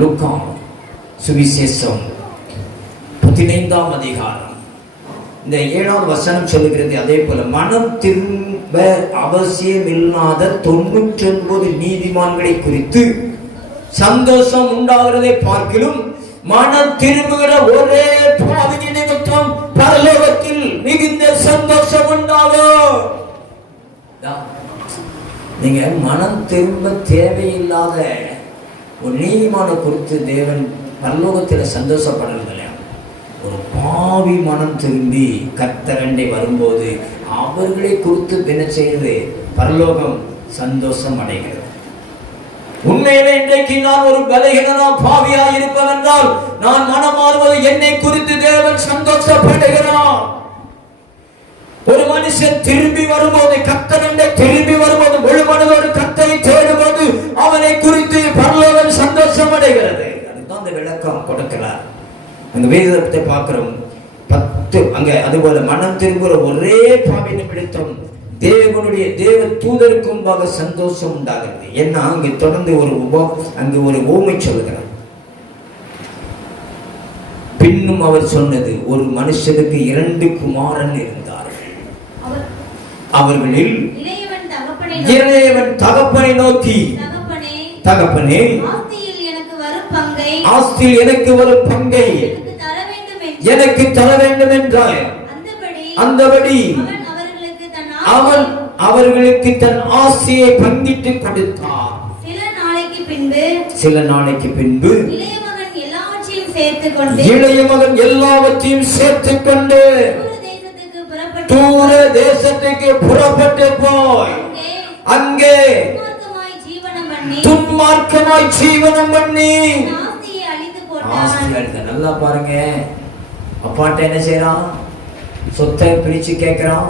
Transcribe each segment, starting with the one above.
லூக்கா சுவிசேஷம் 15ஆம் அதிகாரம் இந்த 7வது வசனம் சொல்லுகிறது. அதே போல மனம் திரும்ப அவசியம் இல்லாத 99 நீதிமான்களை குறித்து சந்தோஷம் உண்டாகிறதை பார்க்கிலும் மனம் திரும்புகிற ஒரே பாவியின் நிமித்தம் பரலோகத்தில் மிகுந்த சந்தோஷம் உண்டாகும். நீங்க மனம் திரும்ப தேவையில்லாத ஒரு நீதிமான குறித்து தேவன் பரலோகத்தில் சந்தோஷப்படவில்லை. ஒரு பாவி மனம் திரும்பி கர்த்தரண்டை வரும்போது அவர்களை குறித்து என்ன செய்வது? பரலோகம் சந்தோஷம் அடைகிறது. உண்மையிலே இன்றைக்கு நான் ஒரு பலகீனனா பாவியாக இருப்பேன் என்றால் நான் மனம் மாறுவது என்னை குறித்து தேவன் சந்தோஷப்படுகிறார். ஒரு மனுஷன் திரும்பி வரும்போது கர்த்தரண்டை திரும்பி வரும்போது முழு மனதோடு கர்த்தரை தேடும்போது அவனை குறித்து பரலோகம் சந்தோஷம் அடைகிறது. அதுதான் அந்த விளக்கம் கொடுக்கிறார். அங்க வேதத்தை பார்க்கிறோம் 10 அங்க அதுபோல மனம் திரும்புகிற ஒரே பாவியின் நிமித்தம் தேவனுடைய தேவ தூதருக்கு முன்பாக சந்தோஷம் உண்டாகிறது. ஏன்னா அங்க தொடர்ந்து அங்கு ஒரு ஊமை சொல்லுகிறார். பின்னும் அவர் சொன்னது, ஒரு மனுஷனுக்கு 2 குமாரன் இருந்தார்கள். அவர்களில் இளையவன் தகப்பனை நோக்கி, தகப்பனே ஆஸ்தியில் எனக்கு வரும் பங்கை எனக்கு தர வேண்டும் என்றார். அந்தபடி அவன் அவர்களுக்கு தன் ஆசையை பங்கிட்டு கொடுத்தார். சில நாளைக்கு பின்பு இளைய மகன் எல்லாவற்றையும் சேர்த்துக் கொண்டு தூர தேசத்துக்கு புறப்பட்டு போய் அங்கே துன்மார்க்கமாய் ஜீவனம் பண்ணி நல்லா பாருங்க. அப்பாட்ட என்ன செய்யறான்? சொத்தை பிரிச்சு கேட்கிறான்.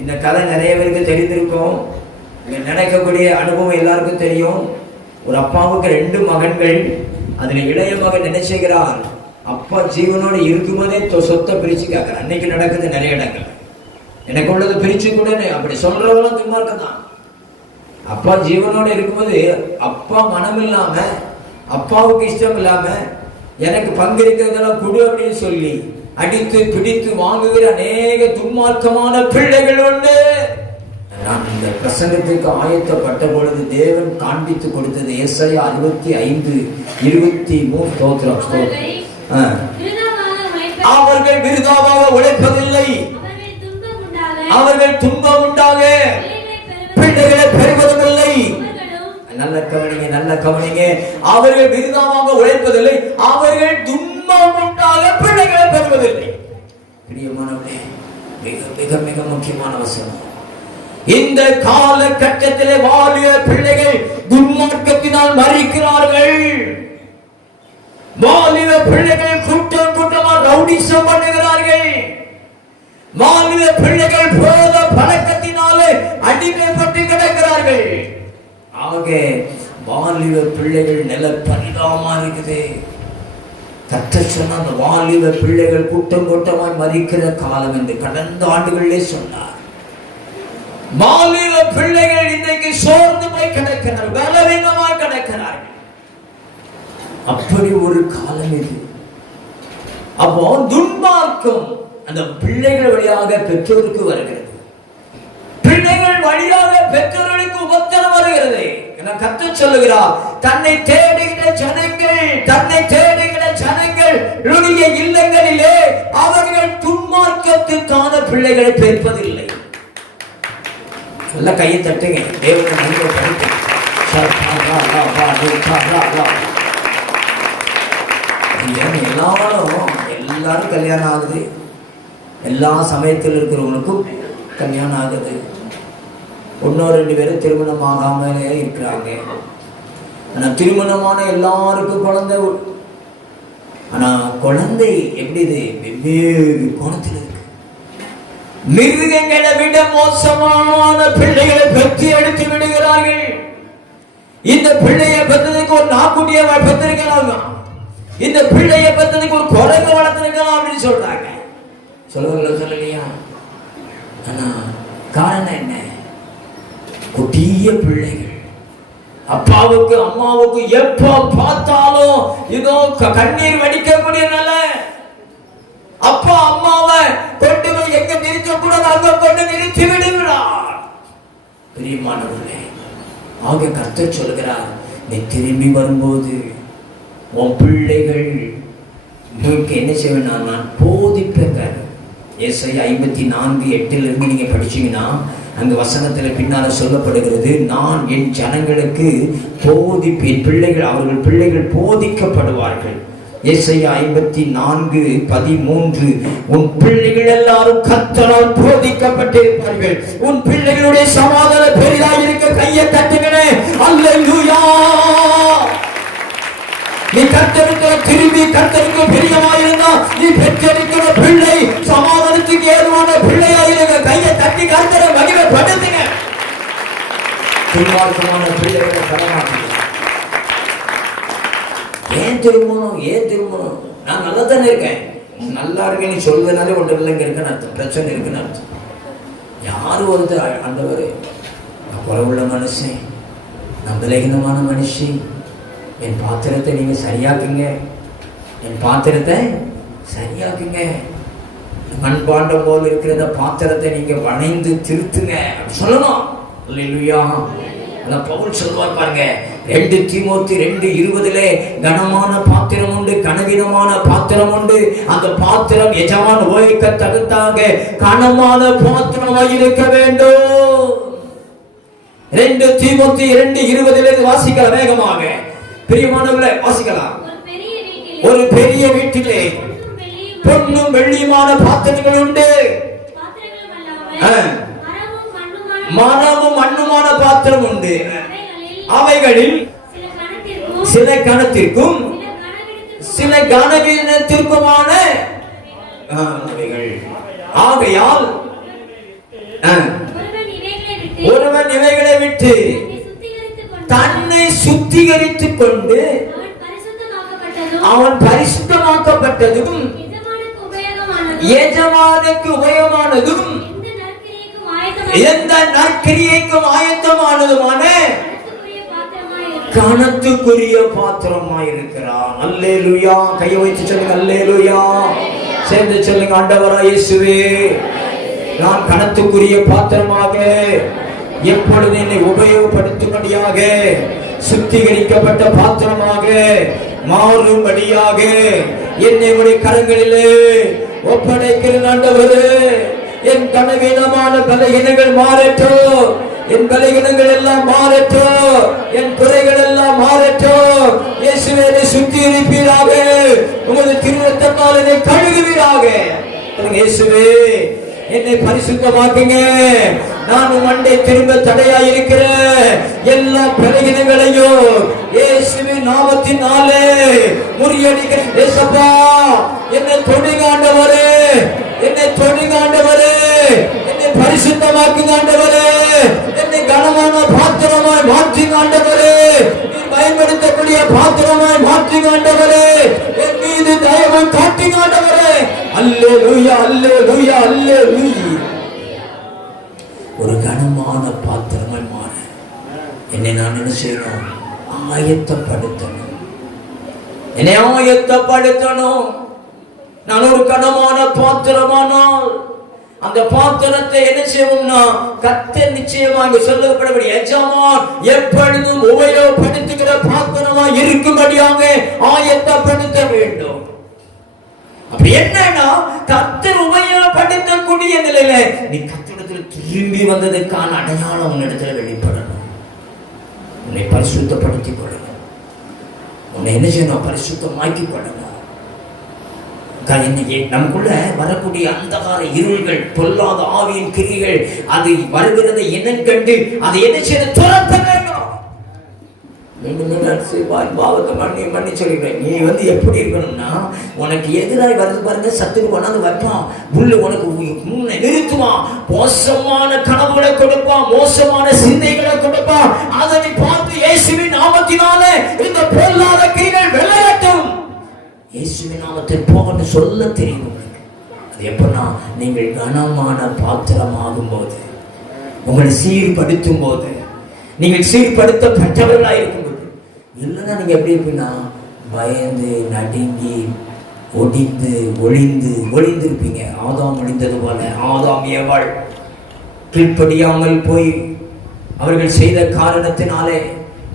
இந்த கதை நிறைய பேருக்கு தெரிந்திருக்கும். இங்க நடக்கக்கூடிய அனுபவம் எல்லாருக்கும் தெரியும். ஒரு அப்பாவுக்கு 2 மகன்கள். அதுல இளைய மகன் என்ன செய்கிறார்? அப்பா ஜீவனோடு இருக்கும்போதே சொத்தை பிரிச்சு கேட்கிறான். அன்னைக்கு நடக்குது நிறைய இடங்கள். எனக்கு உள்ளது பிரிச்சு கூட அப்படி சொல்றவங்களும் துன்மார்க்கம் தான். அப்பா ஜீவனோடு இருக்கும்போது அப்பா மனம் இல்லாம அப்பாவுக்கு இஷ்டம் இல்லாம எனக்கு பங்கு இருக்கிறதெல்லாம் கொடு அப்படின்னு சொல்லி அடித்து பிடித்து வாங்குகிற அநேக துன்மார்க்கமான பிள்ளைகள் உண்டு. நான் இந்த பிரசங்கத்துக்கு ஆயத்தப்பட்ட பொழுது தேவன் காண்பித்து கொடுத்தது ஏசாயா 65:23. அவர்கள் விருதாவாக உழைப்பதில்லை, அவர்கள் துன்பம் உண்டாக பிள்ளைகளை பெறுவதில்லை. நல்ல கவனிங்க. அவர்கள் விருதாவாக உழைப்பதில்லை, அவர்கள் துன்பம் உண்டாக பிள்ளைகளை பெறுவதில்லை. பிரியமானவர்களே, மிக மிக முக்கியமான வசனம். இந்த காலகட்டத்திலே வாலிய பிள்ளைகள் துன்மார்க்கத்தினால் மரிக்கிறார்கள். வாலிய பிள்ளைகள் கூட்டம் கூட்டமாக ரவுடிசம் பண்ணுகிறார்கள். வாலிய பிள்ளைகள் போத பழக்கத்தினாலே அடிமைப்பட்டு கிடக்கிறார்கள். ஆக வாலிப பிள்ளைகள் நில பரிதாபமா இருக்குது. கர்த்தர் சொன்ன அந்த வாலிப பிள்ளைகள் கூட்டம் கூட்டமாய் மரிக்கிற காலம் என்று கடந்த ஆண்டுகளிலே சொன்னார். வாலிப பிள்ளைகள் இன்றைக்கு சோர்ந்து போய் கிடக்கிறார், பலவீனமாய் கிடக்கிறார்கள். அப்படி ஒரு காலம் இது. அப்போ துன்மார்க்கம் அந்த பிள்ளைகள் வழியாக பெற்றோருக்கு வருகிறது. பிள்ளைகள் வழியாக பெற்றோர்களுக்கு உபத்திரம் வருகிறது. கர்த்தர் சொல்லுகிறார், தன்னை தேடுகிற ஜனங்கள் இல்லங்களிலே அவர்கள் துன்மார்க்கத்திற்கான பிள்ளைகளை பெறுவதில்லை. நல்ல கையை தட்டுங்க. எல்லாரும் கல்யாணம் ஆகுது. எல்லா சமயத்தில் இருக்கிறவங்களுக்கும் கல்யாணம் ஆகுது. 1-2 பேரும் திருமணம் ஆகாமலே இருக்கிறாங்க. ஆனா திருமணமான எல்லாருக்கும் குழந்தை. ஆனா குழந்தை எப்படி வெவ்வேறு கோணத்தில் இருக்கு. மிருகங்களை விட மோசமான பிள்ளைகளை பெற்று எடுத்து விடுகிறார்கள். இந்த பிள்ளையை பெற்றதுக்கு ஒரு நாக்குட்டியை பெற்றிருக்கிறாங்க, இந்த பிள்ளையை பெற்றதுக்கு ஒரு குரங்கு வளர்த்திருக்கலாம் அப்படின்னு சொல்றாங்க. சொல்லலையா? ஆனா காரணம் என்ன? கொடிய பிள்ளைகள். அப்பாவுக்கு அம்மாவுக்கு எப்போ பார்த்தாலும் இதோ கண்ணீர் வடிக்கக்கூடிய நிலை. அப்பா அம்மாவை கொண்டு போய் எங்க நிறுத்த கூடாது, அங்க கொண்டு நிறுத்தி விடுகிறார். பிரியமானவர்களே, ஆக கர்த்தர் சொல்கிறார், நீ திரும்பி வரும்போது உன் பிள்ளைகள் என்ன செய்வேன், நான் போதிப்பேன். ஏசாயா 54:8 நீங்க படிச்சீங்கன்னா அங்க வசனத்துல பின்னால சொல்லப்படுகிறது, நான் என் ஜனங்களுக்கு போதிப்பேன், பிள்ளைகள் அவர்கள் பிள்ளைகள் போதிக்கப்படுவார்கள். ஏசாயா 54:13 உன் பிள்ளைகள் எல்லாரும் கர்த்தரால் போதிக்கப்பட்டிருப்பார்கள். உன் பிள்ளைகளுடைய சமாதானம் பெரிதாக இருக்க கையை தட்டுங்களே. அல்லேலூயா. நீ கர்த்தருக்கு திரும்பி கர்த்தருக்கு பிரியமாயிருந்தா நீ பெற்றெடுக்கிற பிள்ளை சமாதானத்துக்கு ஏதுவான பிள்ளையாயிருங்க. கையை தட்டி கர்த்தரை மகிமைப்படுத்துங்க. துன்மார்க்கமான பிள்ளைகளை தரமாட்டீங்க. ஏன் திரும்பணும்? நான் நல்லா தானே இருக்கேன். நல்லா இருக்கேன்னு சொல்வதனாலே ஒன்று இல்லைங்க இருக்குன்னு அர்த்தம், பிரச்சனை இருக்குன்னு அர்த்தம். யாரும் ஒருத்தர் ஆண்டவர், நான் குறைவுள்ள மனுஷன், நான் விலகினமான மனுஷன், என் பாத்திரத்தை நீங்க சரியாக்குங்க, என் பாத்திரத்தை சரியாக்குங்க, மண்பாண்டம் போல் இருக்கிற பாத்திரத்தை நீங்க வணைந்து திருத்துங்க சொல்லணும். அல்லேலூயா. அதான் பவுல் சொல்வார் பாருங்க, 2 தீமோத்தி 2:20 கனமான பாத்திரம் உண்டு, கனவீனமான பாத்திரம் உண்டு. அந்த பாத்திரம் எஜமான் உபயோகிக்க தகுந்தாக கனமான பாத்திரமாய் இருக்க வேண்டும். 2 தீமோத்தி 2:20 வாசிக்கலாம் வேகமாக. பிரியமானவர்களே, வாசிக்கலாம். ஒரு பெரிய வீட்டிலே பொன்னும் வெள்ளியுமான பாத்திரங்கள் உண்டு, மரமும் மண்ணுமான பாத்திரம் உண்டு. அவைகளில் சில கணத்திற்கும் சில கனவீனத்திற்குமான ஆகையால் ஒருவன் இவைகளை விட்டு தன்னை சுத்திகரித்துக் கொண்டு அவன் பரிசுத்தமாக்கப்பட்டதும் எஜமானுக்கு உபயோகமானதும் எந்த நற்கிரியைக்கும் ஆயத்தமானதுமான கனத்துக்குரிய பாத்திரமாயிருக்கிறான். அல்லேலூயா. கையை வைத்து சொல்லுங்க அல்லேலூயா. சேர்ந்து சொல்லுங்க, ஆண்டவராகிய இயேசுவே, நான் கனத்துக்குரிய பாத்திரமாக எப்பொழுது என்னை உபயோகப்படுத்தும்படியாக சுத்திகரிக்கப்பட்ட பாத்திரமாக மாறும்படியாக என்னை உடைய கரங்களிலே ஒப்படைக்கிறேன். ஆண்டவரே, என் கனவீனமான பலகீனங்கள் மாறட்டோ, என் பலகீனங்கள் எல்லாம் மாறட்டோ, என் குறைகள் எல்லாம் மாறட்டோ. இயேசுவே, சுத்திகரிப்பீராக, உமது திருரத்தத்தால் என்னை கழுகுவீராக. இயேசுவே, என்னை பரிசுத்தமாக்குங்க. நான் மண்டை திரும்ப தடையாயிருக்கிற எல்லா பலகீனங்களையும் இயேசுவின் நாமத்தினாலே முறியடிக்கிறேன். இயேசப்பா, என்னை தொடுங்க ஆண்டவரே, என்னை தொடுங்க ஆண்டவரே, என்னை பரிசுத்தமாக்குங்க ஆண்டவரே, என்னை கனமான பாத்திரமாய் மாற்றுங்க ஆண்டவரே, நீ பயன்படுத்தக்கூடிய பாத்திரமாய் மாற்றுங்க ஆண்டவரே, என் மீது தயவு காட்டுங்க ஆண்டவரே. அல்லேலூயா, அல்லேலூயா, அல்லேலூயா. ஒரு கனமான பாத்திரமாய் மாற என்னை நான் என்ன செய்யணும்? ஆயத்தப்படுத்தணும். என்னை ஆயத்தப்படுத்தணும். நான் ஒரு கனமான பாத்திரமானால் அந்த பாத்திரத்தை என்ன செய்வோம்னா கர்த்தர் நிச்சயமாக சொல்லப்படபடி எஜமான் எப்பொழுதும் உபயோகப்படுத்துகிற பாத்திரமாக இருக்கும்படியாக ஆயத்தப்படுத்த வேண்டும். அப்படி என்னன்னா கர்த்தர் உபயோகப்படுத்தக்கூடிய நிலையில நீ கர்த்தரிடத்தில் திரும்பி வந்ததற்கான அடையாளம் உன்னிடத்துல வெளிப்படணும். உன்னை பரிசுத்தப்படுத்திக் கொள்ளணும். உன்னை என்ன செய்யணும்? பரிசுத்தமாக்கிக் கொள்ளணும். நமக்குள்ள வரக்கூடிய அந்தகார இருள்கள், பொல்லாத ஆவியின் கிரிகள், அது வருகிறதை என்ன கண்டு அதை என்ன செய்ய துரத்த வேண்டும். பாவத்தை மண்ணி சொல்லிக்கிறேன். நீ எப்படி இருக்கணும்னா, உனக்கு எதிராக வருது பாருங்க, சத்துக்கு கொண்டாந்து வைப்பான், உள்ள உனக்கு முன்னை நிறுத்துவான், மோசமான கனவுகளை கொடுப்பான், மோசமான சிந்தைகளை கொடுப்பான். அதனை பார்த்து இயேசுவின் நாமத்தினாலே இந்த பொல்லாத கிரிகள் விளையாட்டும், இயேசுவின் நாமத்தில் போகணும் சொல்ல தெரியும் உங்களுக்கு. அது எப்பன்னா நீங்கள் கனமான பாத்திரமாகும் போது, உங்களை சீர்படுத்தும் போது, நீங்கள் சீர்படுத்தப்பட்டவர்களாக இருக்கும்போது. இல்லைன்னா நீங்க எப்படி இருப்பீங்கன்னா பயந்து நடுங்கி ஒளிந்திருப்பீங்க. ஆதாம் ஒளிந்தது போல ஆதாம் ஏவாள் கீழ்ப்படியாமல் போய் அவர்கள் செய்த காரணத்தினாலே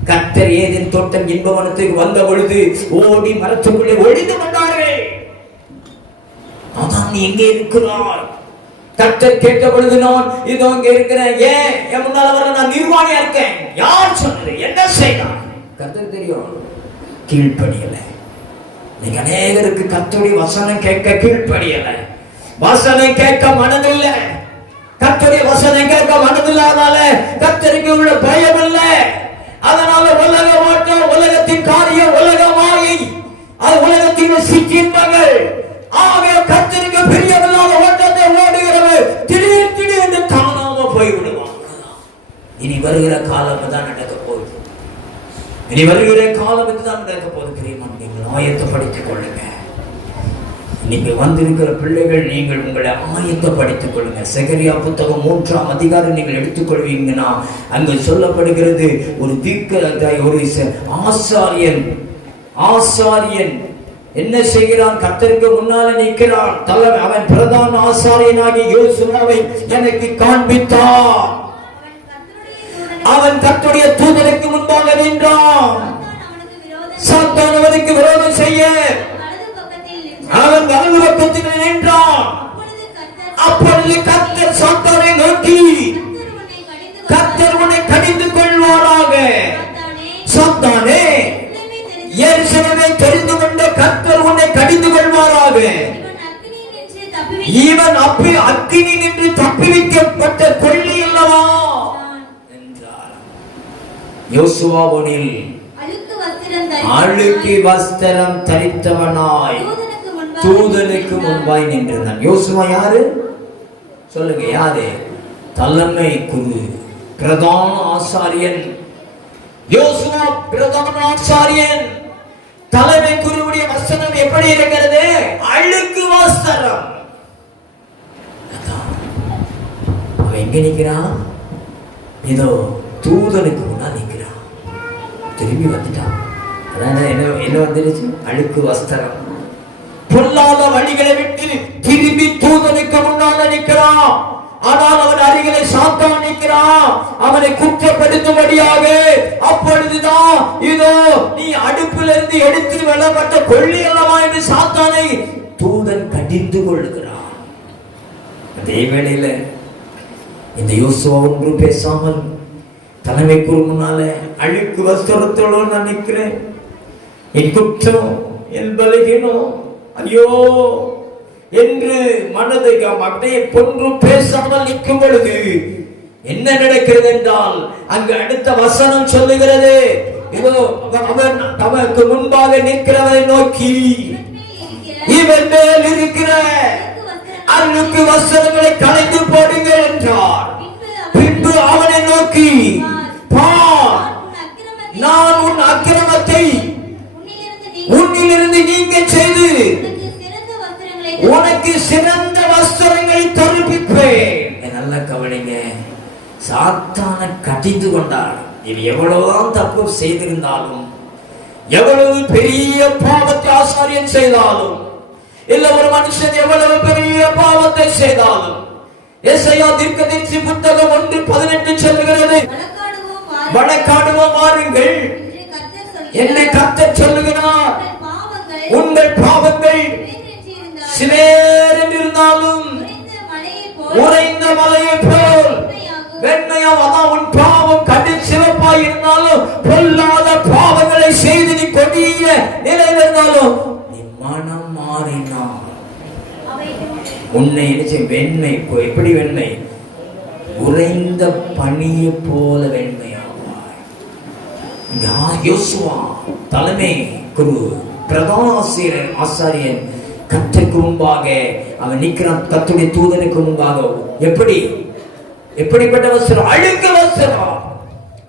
கர்த்தர் ஏதேன் தோட்டம் இன்பவனத்துக்கு வந்த பொழுது ஓடி மரத்துக்குள்ளே ஒளிந்து கொண்டார்கள். ஆதாம், நீ எங்கே இருக்கிறாய்? கர்த்தர் கேட்ட பொழுது, நான் இதோ இங்க இருக்கிறேன். ஏன் என் முன்னால வர? நான் நிர்வாணியா இருக்கேன். யார் சொன்னது? என்ன செய்தான்? கர்த்தர் தெரியும். கீழ்ப்படியல. நீங்க அநேகருக்கு கர்த்தருடைய வசனம் கேட்க கீழ்ப்படியல, வசனம் கேட்க மனதில்ல. கர்த்தருடைய வசனம் கேட்க மனதில்லாதனால கர்த்தருக்கு உள்ள பயம் இல்லை. அதனால உலக ஓட்டம், உலகத்தின் காரியம், உலக மாயை, அது உலகத்தின் சிக்கின்பங்கள். ஆக கர்த்தருக்கு பிரியமில்லாத ஓட்டத்தை ஓடுகிறவர் திடீர் காணாம போய்விடுவாங்க. இனி வருகிற காலம் தான் நடக்க போகுது. இனி வருகிற காலம் இதுதான் நடக்க போகுது. பிரியமான, நீங்கள் ஆயத்தப்படுத்திக் கொள்ளுங்க. நீங்க வந்திருக்கிற பிள்ளைகள், நீங்கள் உங்களை ஆயத்தப்படுத்திக் கொள்ளுங்க. செகரியா புத்தகம் 3ஆம் அதிகாரம் நீங்கள் எடுத்துக்கொள்வீங்கன்னா அங்கு சொல்லப்படுகிறது, ஒரு ஆசாரியன் என்ன செய்கிறான்? கர்த்தருக்கு முன்னால நிற்கிறான். அவன் பிரதான ஆசாரியனாகி யோசுவாவை எனக்கு காண்பித்தான். அவன் கர்த்தருடைய தூதனுக்கு முன்பாக நின்றான். சாத்தான் அவனுக்கு விரோதம் செய்ய அவன் வலது பக்கத்தில் நின்றான். அப்பொழுது கர்த்தர் சாத்தானை நோக்கி, கர்த்தர் உன்னை கடிந்து கொள்வாராக. சாத்தானே, எருசலேமை தெரிந்து கொண்ட கர்த்தர் உன்னை கடிந்து கொள்வாராக. இவன் அக்கினி நின்று தப்புவிக்கப்பட்ட கொள்ளி அல்லவா என்றார். யோசுவாவினில் அழுக்கு வஸ்திரம் தரித்தவனாய் தூதனுக்கு முன்பாய் நின்றான். யோசுவா யாரு? சொல்லுங்க, யாரு? தலைமை குரு, பிரதான ஆசாரியன். யோசுவா பிரதான ஆசாரியன். தலைமை குருவுடைய வஸ்திரம் எப்படி இருக்கிறது? அழுக்கு வஸ்திரம். அவன் எங்க நிக்கிறான்? இதோ தூதனுக்கு முன்னால் நிக்கிறான். திரும்பி வந்துட்டான். அதான் என்ன வந்துருச்சு? அழுக்கு வஸ்திரம். பொல்லாத வழிகளை விட்டு திரும்பி தூதனுக்கு முன்னால நிற்கிறான். ஆனால் அவன் அருகிலே சாத்தான் நிற்கிறான், அவனை குற்றப்படுத்தும்படியாக. அப்பொழுதுதான் இதோ நீ அடுப்பிலிருந்து எடுத்து வெல்லப்பட்ட கொள்ளி அல்லவா என்று சாத்தானை தூதன் கடிந்து கொள்ளுகிறான். அதே வேளையில இந்த யோசுவா ஒன்று பேசாமல் தலைமை குரு முன்னால அழுக்கு வஸ்திரத்தோடு நான் நிற்கிறேன். என் குற்றம், என் பலகீனம், ஐயோ என்று மனதை அப்படியே பொன்று பேசாமல் நிற்கும் பொழுது என்ன நடக்கிறது என்றால், அங்கு அடுத்த வசனம் சொல்லுகிறது, இதோ அவன் தமக்கு முன்பாக நிற்கிறவனை நோக்கி, இவன் மேல் இருக்கிற அழுக்கு வஸ்திரங்களை களைந்து போடுங்கள் என்றார். பின்பு அவனை நோக்கி, பார், நான் உன் அக்கிரமத்தை உன்னிலிருந்து நீங்க செய்து உனக்கு சிறந்த வஸ்திரங்களை தருவிப்பேன். நல்ல கவனிங்க, சாத்தான கடிந்து கொண்டார். இது எவ்வளவுதான் தப்பு செய்திருந்தாலும், எவ்வளவு பெரிய பாவத்தை ஆசாரியன் செய்தாலும், இல்ல ஒரு மனுஷன் எவ்வளவு பெரிய பாவத்தை செய்தாலும், எசையா தீர்க்கதரிசி புத்தகம் 1:18 சொல்லுகிறது, வழக்காடுவோம் வாருங்கள் என்னை கர்த்தர் சொல்லுகிறார், உங்கள் பாவங்கள் சிலேர் இருந்தாலும் உறைந்த மலையை போல் வெண்மையாக, உன் பாவம் கடில் சிவப்பாய் இருந்தாலும், பொல்லாத பாவங்களை செய்து நீ கொடிய நிலையில் இருந்தாலும், நீ மனம் மாறினார் உன்னை வெண்மை, எப்படி வெண்மை? உறைந்த பனியை போல வெண்மையாவாய். யோசுவா தலைமை குரு, பிரதான ஆசாரியன் கர்த்தருக்கு முன்பாக அவன் நிற்கிறான். கர்த்தருடைய தூதனுக்கு முன்பாக எப்படிப்பட்ட வஸ்திரம்? அழுக்கு வஸ்திரம்.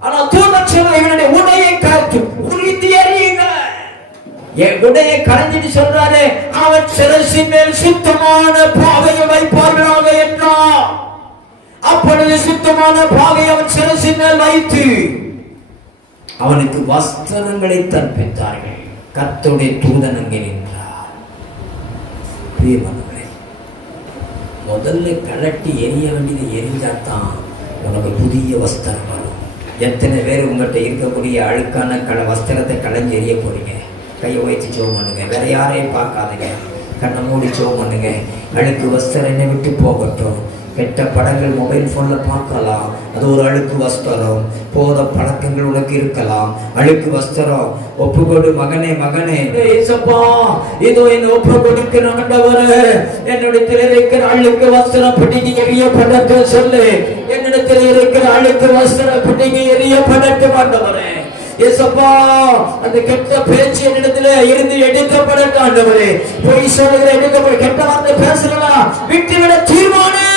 ஆனால் தூதன் சொல்ல, இவனுடைய உடையை காத்து உரித்து எறியுங்க. என் உடையை களைஞ்சிட்டு சொல்றாரு, அவன் சிரசின் மேல் சுத்தமான பாவையை வைப்பார்களாக என்றார். அப்பொழுது சுத்தமான சுத்தமான பாவை அவன் சிரசின் மேல் வைத்து அவனுக்கு வஸ்திரங்களை தற்பித்தார்கள். கர்த்தருடைய தூதன் அங்கே நின்றார். பிரியமானவர்களே, முதல்ல கலட்டி எரிய வேண்டியது எரிஞ்சாத்தான் உனக்கு புதிய வஸ்திரம் வரும். எத்தனை பேர் உங்கள்கிட்ட இருக்கக்கூடிய அழுக்கான வஸ்திரத்தை களைஞ்சு எரிய போறீங்க? கையை வைத்து ஜெபம் பண்ணுங்க. வேற யாரையும் பார்க்காதுங்க. கண்ணை மூடி ஜெபம் பண்ணுங்க. அழுக்கு வஸ்திரம் என்னை விட்டு போகட்டும். கெட்ட படங்கள் மொபைல் ஃபோனில் பார்க்கலாம், அது ஒரு அழுக்கு வஸ்திரம். போத பழக்கங்கள் உனக்கு இருக்கலாம், அழுக்கு வஸ்திரம். ஒப்புக்கொடு மகனே, மகனே, ஏசப்பா இதோ என்ன ஒப்பு கொடுக்கிற ஆண்டவரே, என்னிடத்தில் இருக்கிற அழுக்கு வஸ்திரம் பிடிங்கி எரியப்படட்டு சொல்லு. என்னிடத்தில் இருக்கிற அழுக்கு வஸ்திரம் பிடிங்கி எரியப்படட்டு ஆண்டவரே. ஏசப்பா அந்த கெட்ட பேச்சு என்னிடத்துல இருந்து எடுக்கப்படட்டு ஆண்டவரே. பொய் சொல்லுகிற எடுக்கப்பட கெட்ட வார்த்தை பேசுறா விட்டுவிட தீர்மானே.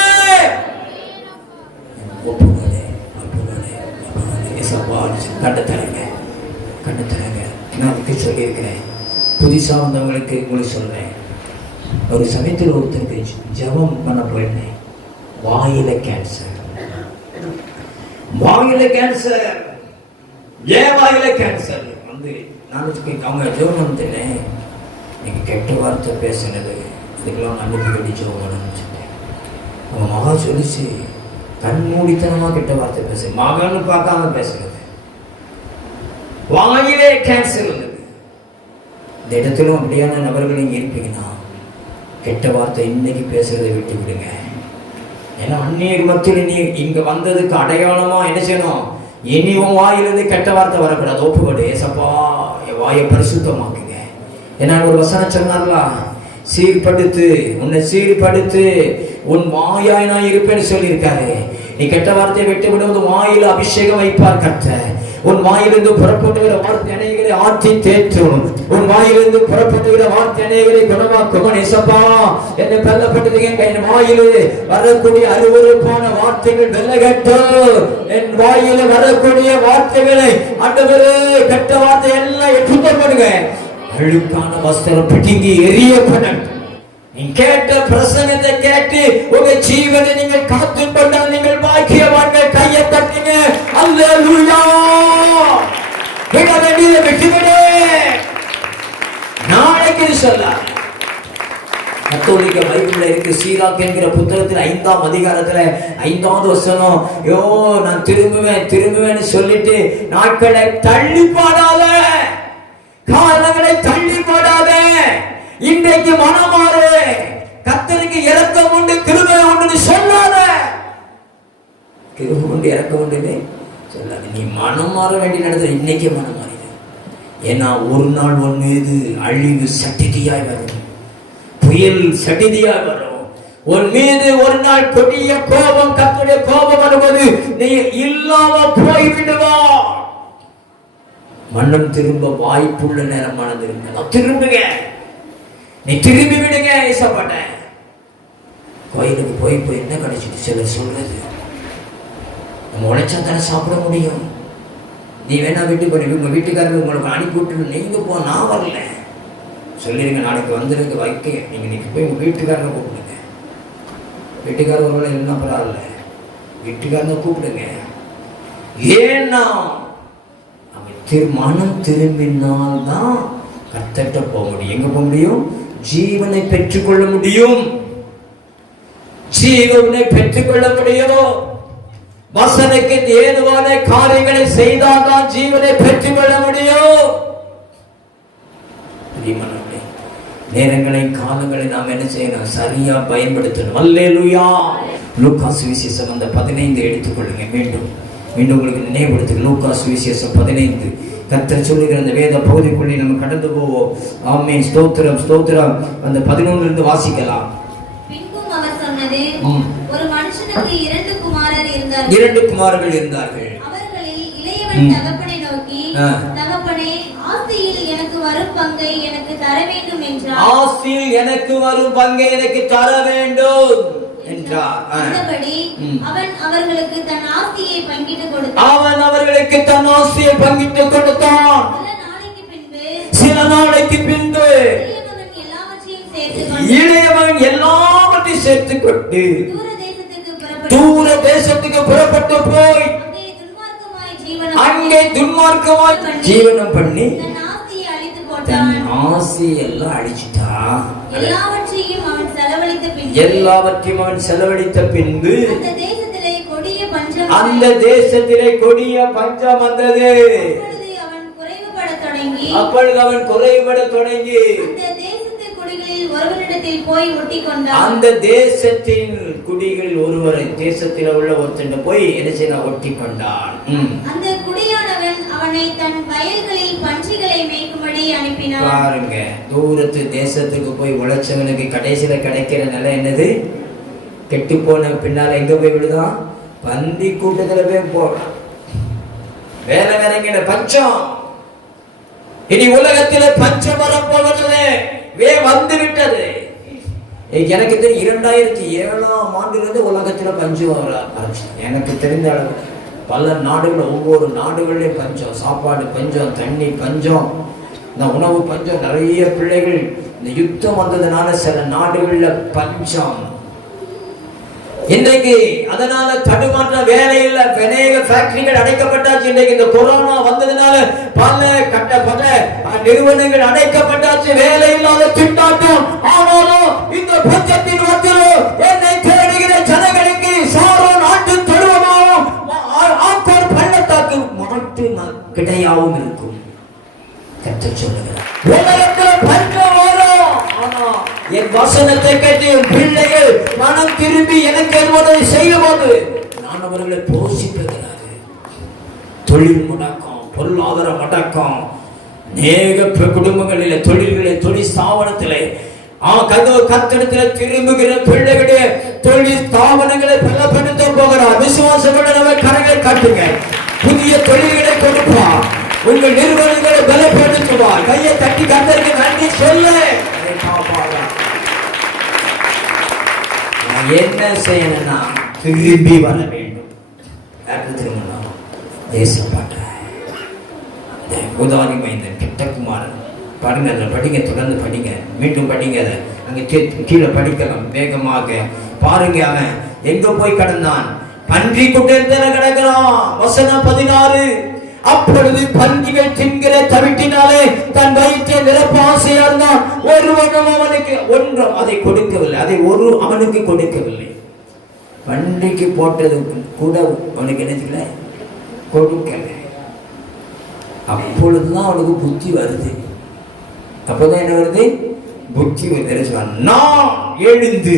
கண்டுத்தரங்க. நான் சொல்லியிருக்கிறேன், புதுசாக வந்தவங்களுக்கு உங்களுக்கு சொல்றேன். ஒரு சமயத்தில் ஒருத்தருக்கு ஜபம் பண்ண போயிருந்தேன். வாயில கேன்சர். ஏன் வாயில கேன்சர் வந்து நான் அவங்க ஜெபம் பண்ணிட்டேன். நீங்க கெட்ட வார்த்தை பேசினது அதுக்கெல்லாம் அனுப்பி கட்டி ஜெபம் பண்ணணும்னு சொன்னேன். அவங்க மகா சொல்லிச்சு, கண்மூடித்தனமா கெட்ட வார்த்தை பேசு, மகன்னு பார்க்காம பேசுறது. வாயிலே கேன்சர் வந்தது. இந்த இடத்திலும் அப்படியான நபர்கள் நீங்க இருப்பீங்கன்னா கெட்ட வார்த்தை இன்னைக்கு பேசுறதை விட்டு விடுங்க. ஏன்னா அந்நிய மத்தியில் நீ இங்க வந்ததுக்கு அடையாளமா என்ன செய்யணும்? இனி உன் வாயிலிருந்து கெட்ட வார்த்தை வரக்கூடாது. ஒப்புக்கொடு. ஏசப்பா என் வாயை பரிசுத்தமாக்குங்க. ஏன்னா ஒரு வசனம் சொன்னார்ல, சீர்படுத்து, உன்னை சீர்படுத்து, உன் வாயாய் நான் இருப்பேன்னு சொல்லியிருக்காரு. நீ கெட்ட வார்த்தையை விட்டு விடுவது வாயில அபிஷேகம் வைப்பார் கர்த்தர். உன் வாயிலிருந்து புறப்பட்டுகிற வார்த்தை அநேகரை ஆற்றி தேற்றும். உன் வாயிலிருந்து புறப்பட்டுகிற வார்த்தை அநேகரை குணமாக்கும். ஏசப்பா என்னை பெல்லப்பட்டதுங்க. என் வாயிலே வரக்கூடிய அருவருப்பான வார்த்தைகள் வெல்லகட்டும். என் வாயில வரக்கூடிய வார்த்தைகளை ஆண்டவரே கெட்ட வார்த்தை எல்லாம் எடுத்துப்படுங்க. அழுக்கான வஸ்திரம் பிடிங்கி எரியப்படும். நீ கேட்ட பிரசங்கத்தை கேட்டு உங்க ஜீவனை நீங்கள் காத்து கொண்டால் நீங்கள் பாக்கியவான்கள். கையை தட்டுங்க. அல்லேலூயா. விட வேண்டியதை விட்டுவிடு. நாளைக்கு சொல்ல கத்தோலிக்க பைபிள்ல இருக்கு. சீராக் என்கிற புத்தகத்தில் 5ஆம் அதிகாரத்துல 5வது வசனம், யோ நான் திரும்புவேன்னு சொல்லிட்டு நாட்களை தள்ளி போடாத, காலங்களை தள்ளி போடாத. இன்றைக்கு மனமாறு. கர்த்தருக்கு இரக்கம் உண்டு, கிருபை உண்டு சொல்லாத. கிருபை உண்டு, இரக்கம் உண்டு சொல்லாத. நீ மனம் மாற வேண்டிய நடந்த இன்னைக்கே மனம் மாறிடு. ஏன்னா ஒரு நாள் உன் மீது அழிவு சட்டிதியாய் வரும், புயல் சட்டிதியாய் வரும். உன் மீது ஒரு நாள் கொடிய கோபம், கர்த்தருடைய கோபம் வருவது நீ இல்லாம போய்விடுவா. மனம் திரும்ப வாய்ப்புள்ள நேரமானது. திரும்புங்க, நீ திரும்பி விடுங்க. ஏசப்பட்ட கோயிலுக்கு போய் என்ன கிடைச்சிட்டு சிலர் சொல்றது, நம்ம உழைச்சா தானே சாப்பிட முடியும். நீ வேணா வீட்டுக்கு போய் உங்க வீட்டுக்காரங்க உங்களுக்கு அனுப்பி விட்டு நீங்க போ, நான் வரல சொல்லிடுங்க. நாளைக்கு வந்துடுங்க வைக்க. நீங்க இன்னைக்கு போய் உங்க வீட்டுக்காரனை கூப்பிடுங்க. வீட்டுக்காரர் ஒருவேளை என்ன பரவாயில்ல, வீட்டுக்காரனை கூப்பிடுங்க. ஏன்னா மனம் திரும்பினால்தான் கர்த்தர்ட்ட போக முடியும். எங்க போக முடியும்? ஜீவனை பெற்றுக்கொள்ள முடியும். ஜீவனை பெற்றுக்கொள்ள முடியும். வசனுக்கு ஏதுவான காரியங்களை செய்தால் தான் ஜீவனை பெற்றுக்கொள்ள முடியும். நேரங்களை காலங்களை நாம் என்ன செய்யணும்? சரியா பயன்படுத்தணும். அல்லேலூயா. லூக்கா சுவிசேஷம் அந்த 15 எடுத்துக்கொள்ளுங்க. மீண்டும் உங்களுக்கு நினைவுபடுத்து. லூக்கா சுவிசேஷம் 15 கர்த்தர் சொல்லுகிற அந்த வேத பகுதிக்குள்ளே நம்ம கடந்து போவோம். ஆமென். ஸ்தோத்திரம், ஸ்தோத்திரம். அந்த 11 இருந்து வாசிக்கலாம். பின்னும் அவர் சொன்னது, ஒரு மனுஷனுக்கு 2 குமாரர்கள் இருந்தார்கள். அவர்களில் இளையவன் தகப்பனை நோக்கி, தகப்பனே, ஆஸ்தியில் எனக்கு வரும் பங்கை எனக்கு தர வேண்டும் என்றார். ஆஸ்தியில் எனக்கு வரும் பங்கை எனக்கு தர வேண்டும் என்றார். அந்தபடி அவன் அவர்களுக்கு தன் ஆஸ்தியை பங்கிட்டு கொடுத்தான். சில நாளைக்கு பின்பு இளையவன் எல்லாவற்றையும் சேர்த்துக்கொண்டு தூர தேசத்துக்கு புறப்பட்டு போய் அங்கே துன்மார்க்கமாய் ஜீவனம் பண்ணி தன் ஆசையெல்லாம் அழிச்சிட்டான். எல்லாவற்றையும் அவன் செலவழித்த பின்பு அந்த தேசத்திலே கொடிய பஞ்சம் வந்தது. அப்பொழுது அவன் குறைபட தொடங்கி அந்த தேசத்தின் குடிகள் ஒருவரை தேசத்தில் உள்ள ஒருத்தன் போய் என்ன செய்ய ஒட்டி கொண்டான். அந்த குடியானவன் அவனை தன் வயல்களில் பன்றிகளை மேய்க்கும்படி அனுப்பினான். பாருங்க, தூரத்து தேசத்துக்கு போய் உழைச்சவனுக்கு கடைசியில கிடைக்கிற நிலை என்னது? கெட்டு போன பின்னால எங்க போய் விடுதான்? பந்தி கூட்டத்துல போய் போறான். வேலை வேலைங்கிற பஞ்சம். இனி உலகத்திலே பஞ்சம் வரப்போவதில்லை, வந்து விட்டது. எனக்கு தெரியும் 2007ஆம் ஆண்டிலிருந்து உலகத்துல பஞ்சம் வர ஆரம்பிச்சு. எனக்கு தெரிந்த அளவு பல நாடுகள், ஒவ்வொரு நாடுகளிலும் பஞ்சம், சாப்பாடு பஞ்சம், தண்ணி பஞ்சம், இந்த உணவு பஞ்சம், நிறைய பிள்ளைகள் இந்த யுத்தம் வந்ததுனால சில நாடுகள்ல பஞ்சம். இன்றைக்கு அதனால தடுமாற்ற வேலை இல்ல, அநேக ஃபேக்டரிகள் அடைக்கப்பட்டாச்சு. இன்றைக்கு இந்த கொரோனா வந்ததுனால பல கட்டப்பட்ட நிறுவனங்கள் அடைக்கப்பட்டாச்சு, வேலை இல்லாத திண்டாட்டம். ஆனாலும் இந்த பஞ்சத்தின் மத்தியில் என்னை தேடுகிற ஜனங்களுக்கு சாரோன் ஆட்டு தொழுவமாகவும் ஆக்கோர் பள்ளத்தாக்கு மாட்டு கிடையாவும் இருக்கும். கர்த்தர் சொல்லுகிறார், உலகத்தில் பஞ்சம் வரும். ஆனா என் வசனத்தை கேட்டு என் பிள்ளைகள் மனம் திரும்பி எனக்கு என்பதை செய்யும்போது நான் அவர்களை போஷிப்பதற்கு தொழில் முடக்கம், பொருளாதார முடக்கம், அநேக குடும்பங்களிலே, தொழில்களிலே, தொழில் ஸ்தாபனத்திலே கர்த்தரிடத்தில் திரும்புகிற பிள்ளைகளுடைய தொழில் ஸ்தாபனங்களை பலப்படுத்த போகிறார். விசுவாசப்பட நம்ம கரங்களை காட்டுங்க. புதிய தொழில்களை கொடுப்பார், உங்கள் நிறுவனங்களை பலப்படுத்துவார். கையை தட்டி கர்த்தருக்கு நன்றி சொல்ல. என்ன செய்யணும்னா திரும்பி வர வேண்டும். திரும்பணும். தேசப்பட்ட உதாரி மைந்தன் கிட்டகுமாரன் பாருங்க, அதை படிங்க, தொடர்ந்து படிங்க, மீண்டும் படிங்க. அதை அங்கே கீழே படிக்கலாம் வேகமாக. பாருங்க, அவன் எங்க போய் கடந்தான்? பன்றி குட்டத்தில் கிடக்கிறான். வசனம் 16. அப்பொழுது பன்றிகள் தின்கிற தவிட்டினாலே தன் வயிற்றை நிரப்ப ஆசையா இருந்தான். ஒருவனும் அவனுக்கு ஒன்றும் அதை கொடுக்கவில்லை, அதை அவனுக்கு கொடுக்கவில்லை. பன்றிக்கு போட்டது கூட அவனுக்கு என்னதுல கொடுக்கல. அப்பொழுதுதான் அவனுக்கு புத்தி வருது. அப்பதான் என்ன வருது? புத்தி வருது. நான் எழுந்து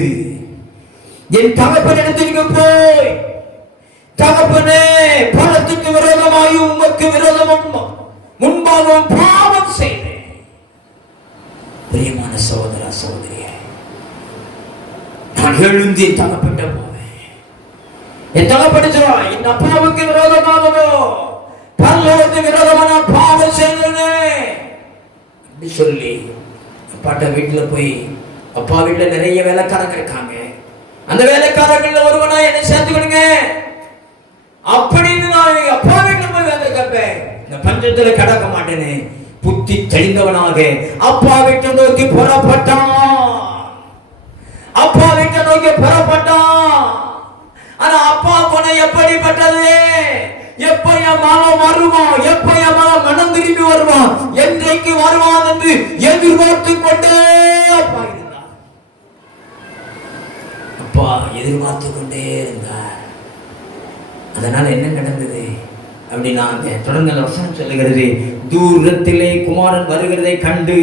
என் தகப்பனிடத்திற்கு போய், தகப்பனே, பணத்துக்கு விரோதமாயும் உமக்கு விரோதமும் முன்பாகவும் பாவம் செய்தேன். பிரியமான சகோதரா, சகோதரியே, நான் எழுந்து என் தகப்பட்ட போவேன். என் தகப்பட்டு சொல்ல, என் அப்பாவுக்கு விரோதமாகவோ பரலோகத்துக்கு விரோதமான பாவம் செய்தேன் அப்படி சொல்லி அப்பாட்ட வீட்டுல போய், அப்பா வீட்டுல நிறைய வேலைக்காரங்க இருக்காங்க, அந்த வேலைக்காரர்கள் ஒருவனா என்னை சேர்த்துக்கணுங்க அப்படின்னு நான் அப்பா வீட்டுல போய் வேலை கேட்பேன். இந்த பஞ்சத்துல கடக்க மாட்டேன்னு புத்தி தெளிந்தவனாக அப்பா வீட்டை நோக்கி புறப்பட்டான். அப்பா வீட்டை நோக்கி புறப்பட்டான். ஆனா அப்பா போன எப்படிப்பட்டது? எப்ப என் மகன் வருவான், எப்ப என் மகன் மனம் திரும்பி வருவான், என்றைக்கு வருவான் என்று எதிர்பார்த்து கொண்டே அப்பா இருந்தார். அப்பா எதிர்பார்த்து கொண்டே இருந்தார். அதனால என்ன நடந்தது அப்படின்னா, தொடர்ந்து வசனம் சொல்லுகிறது, தூரத்திலே குமாரன் வருகிறதை கண்டு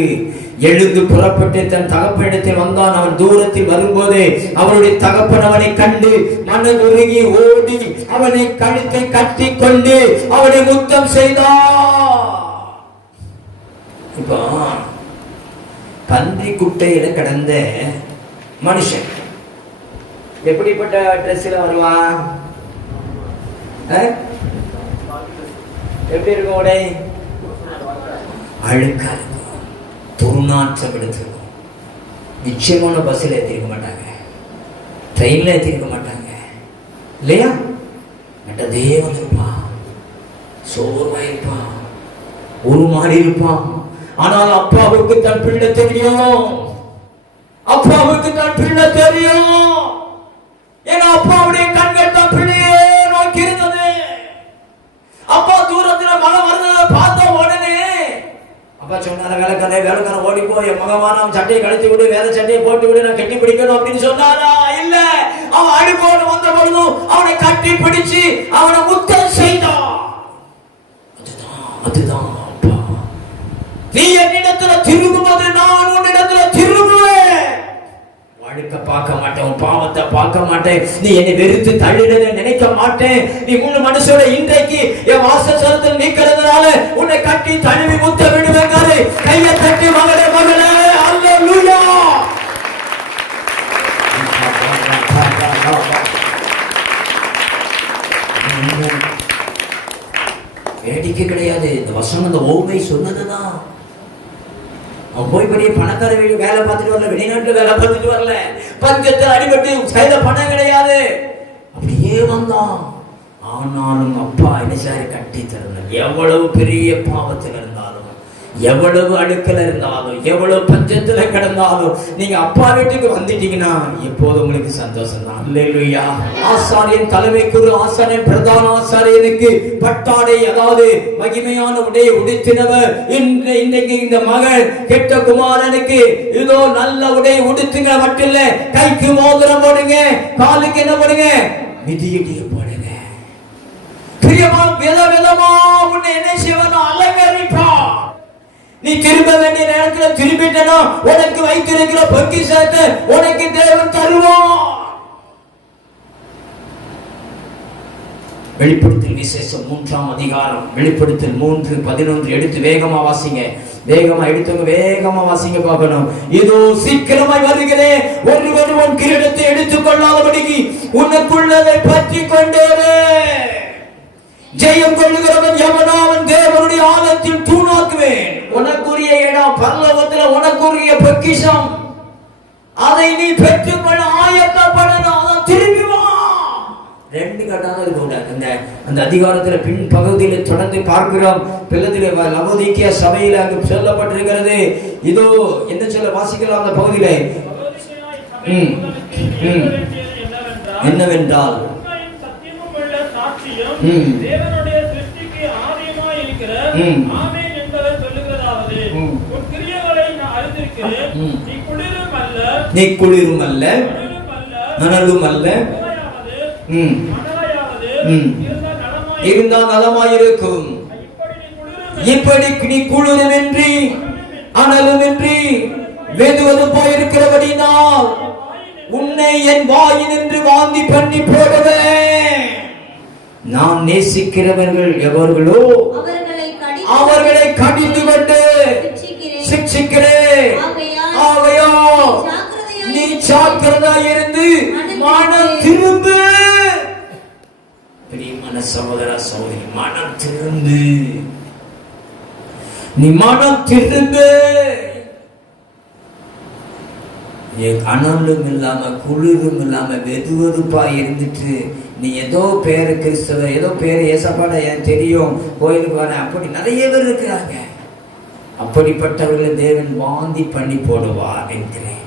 எழுந்து புறப்பட்டு தன் தகப்பனிடத்தில் வந்தான். அவன் தூரத்தில் வரும்போது அவனுடைய தகப்பன் அவனை கண்டு மனதுருகி ஓடி அவனை கழுத்தை கட்டி கொண்டு அவனை முத்தம் செய்தான். இப்போ பன்றி குட்டையில கிடந்த மனுஷன் எப்படிப்பட்ட ட்ரெஸ்ல வருவான்? எப்படி இருக்கும்? உடை அழுக்கா இருக்கும், துர்நாற்றம் எடுத்திருக்கும். நிச்சயமான பஸ்ஸில் ஏற்றிருக்க மாட்டாங்க, ட்ரெயின்ல ஏற்றிருக்க மாட்டாங்க, இல்லையா? நட்டதே வந்திருப்பான், சோர்வாயிருப்பான், ஒரு மாறி இருப்பான். ஆனால் அப்பாவுக்கு தன் பிள்ளை தெரியும், அப்பாவுக்கு தன் பிள்ளை தெரியும். ஏன்னா அப்பாவுடைய கண்கள் தன் பிள்ளை சட்டையை கழித்து விடு, வேற சட்டையை போட்டு விடு, நான் கட்டி பிடிக்கணும் அப்படின்னு சொன்னாரா? இல்ல, அவன் அடிபோடு வந்த பொழுதும் அவனை கட்டி பிடிச்சு அவனை முத்தம் செய்தான். அதுதான் அப்பா. நீ என்னிடத்துல திரும்புவது நான் உன்னிடத்துல திரும்புவேன். வழுக்க பார்க்க மாட்டேன், உன் பாவத்தை பார்க்க மாட்டேன், நீ என்னை வெறுத்து தள்ளிட நினைக்க மாட்டேன். நீ முழு மனசோட இன்றைக்கு என் வாசஸ்தலத்தில் நிக்கிறதுனால உன்னை கட்டி தழுவி முத்த விடுவேங்காரு. கையை தட்டி மகளே மகளே அல்லேலூயா. வேடிக்கை கிடையாது. இந்த வசனம் இந்த ஓமை சொன்னதுதான். அவன் போய் பெரிய பணக்கார வீடு வேலை பார்த்துட்டு வரல, வெளிநாட்டுல வேலை பார்த்துட்டு வரல, பஞ்சத்தில் அடிபட்டு கையில பணம் கிடையாது, அப்படியே வந்தான். ஆனாலும் அப்பா என்ன செய்ய கட்டி தரல. எவ்வளவு பெரிய பாவத்தில் இருந்தாலும், எவ்வளவு அடுக்கல இருந்தாலும், எவ்வளவு பஞ்சத்துல கிடந்தாலும், நீங்க அப்பா வீட்டுக்கு வந்துட்டீங்கன்னா எப்போது உங்களுக்கு சந்தோஷம் தான். அல்லேலூயா. ஆசாரியன் தலைமை குரு ஆசாரியன் பிரதான ஆசாரியனுக்கு பட்டாடை, அதாவது மகிமையான உடையை உடுத்தினவர் இன்றைக்கு இந்த மகள் கெட்ட குமாரனுக்கு இதோ நல்ல உடையை உடுத்துங்க மட்டும் இல்ல, கைக்கு மோதிரம் போடுங்க, காலுக்கு என்ன போடுங்க, மிதியடிய போடுங்க. பிரியமா விதவிதமா உன்னை என்ன செய்வனா அலங்கரிப்பா. நீ திரும்ப வேண்டிய நேரத்தில் திரும்பிட்டனா உனக்கு வைத்திருக்கிற பொக்கிஷத்தை உனக்கு தேவன் தருவான். வெளிப்படுத்தல் விசேஷம் 3ஆம் அதிகாரம், வெளிப்படுத்தல் 3:11 எடுத்து வேகமா வாசிங்க. வேகமா எடுத்தவங்க வேகமா வாசிங்க பார்க்கணும். இதோ சீக்கிரமாய் வருகிறேன், ஒருவன் உன் கிரீடத்தை எடுத்துக் கொள்ளாதபடிக்கு உனக்குள்ளதை பற்றி கொண்டேனே. ஜெயம் கொள்ளுகிறவன் எவனோ அவன் தேவனுடைய ஆலயத்தில் தூணாக்குவேன். உனக்குரிய இடம் பரலோகத்தில், உனக்குரிய பொக்கிஷம், அதை நீ பெற்றுக்கொள்ள ஆயத்தப்படணும். அதான் திரும்பி வா. 2 கட்டாக இருக்க அந்த அதிகாரத்துல பின் பகுதியில தொடர்ந்து பார்க்கிறோம். பிள்ளதிலே லவோதிக்கேயா சபையில அங்கு சொல்லப்பட்டிருக்கிறது. இதோ என்ன சொல்ல வாசிக்கலாம் அந்த பகுதியில. என்னவென்றால் தேவனுடைய சிருஷ்டிக்கு ஆதியமாய் இருக்கிற ஆமென் என்பதை சொல்லுகிறதாவது, உன் கிரியைகளை நான் அறிந்திருக்கிறேன். நீ குளிரும் அல்ல நனலும் அல்ல, இருந்தால் நலமாயிருக்கும். இப்படி நீ குளிருமின்றி அனலுமின்றி வெதுவது போயிருக்கிறபடினால் உன்னை என் வாயினின்று வாந்தி பண்ணி போடுவேன். நாம் நேசிக்கிறவர்கள் எவர்களோ அவர்களை கடிந்து கொண்டு சிக்ஷிக்கிறேன். ஆகையால் நீ ஜாக்கிரதையாய் இருந்து மனம் திரும்பு. பிரியமான சகோதர சகோதரி, மனம் திரும்பு. நீ மனம் திரும்பு. அனலும் இல்லாம குளிரும் இல்லாம வெதுவெதுப்பா இருந்துட்டு நீ ஏதோ பேரு கிறிஸ்தவ, ஏதோ பேரு ஏசப்பாட எனக்கு தெரியும், கோயிலுக்கு வர, அப்படி நிறைய பேர் இருக்கிறாங்க. அப்படிப்பட்டவர்களை தேவன் வாந்தி பண்ணி போடுவார் என்கிறேன்.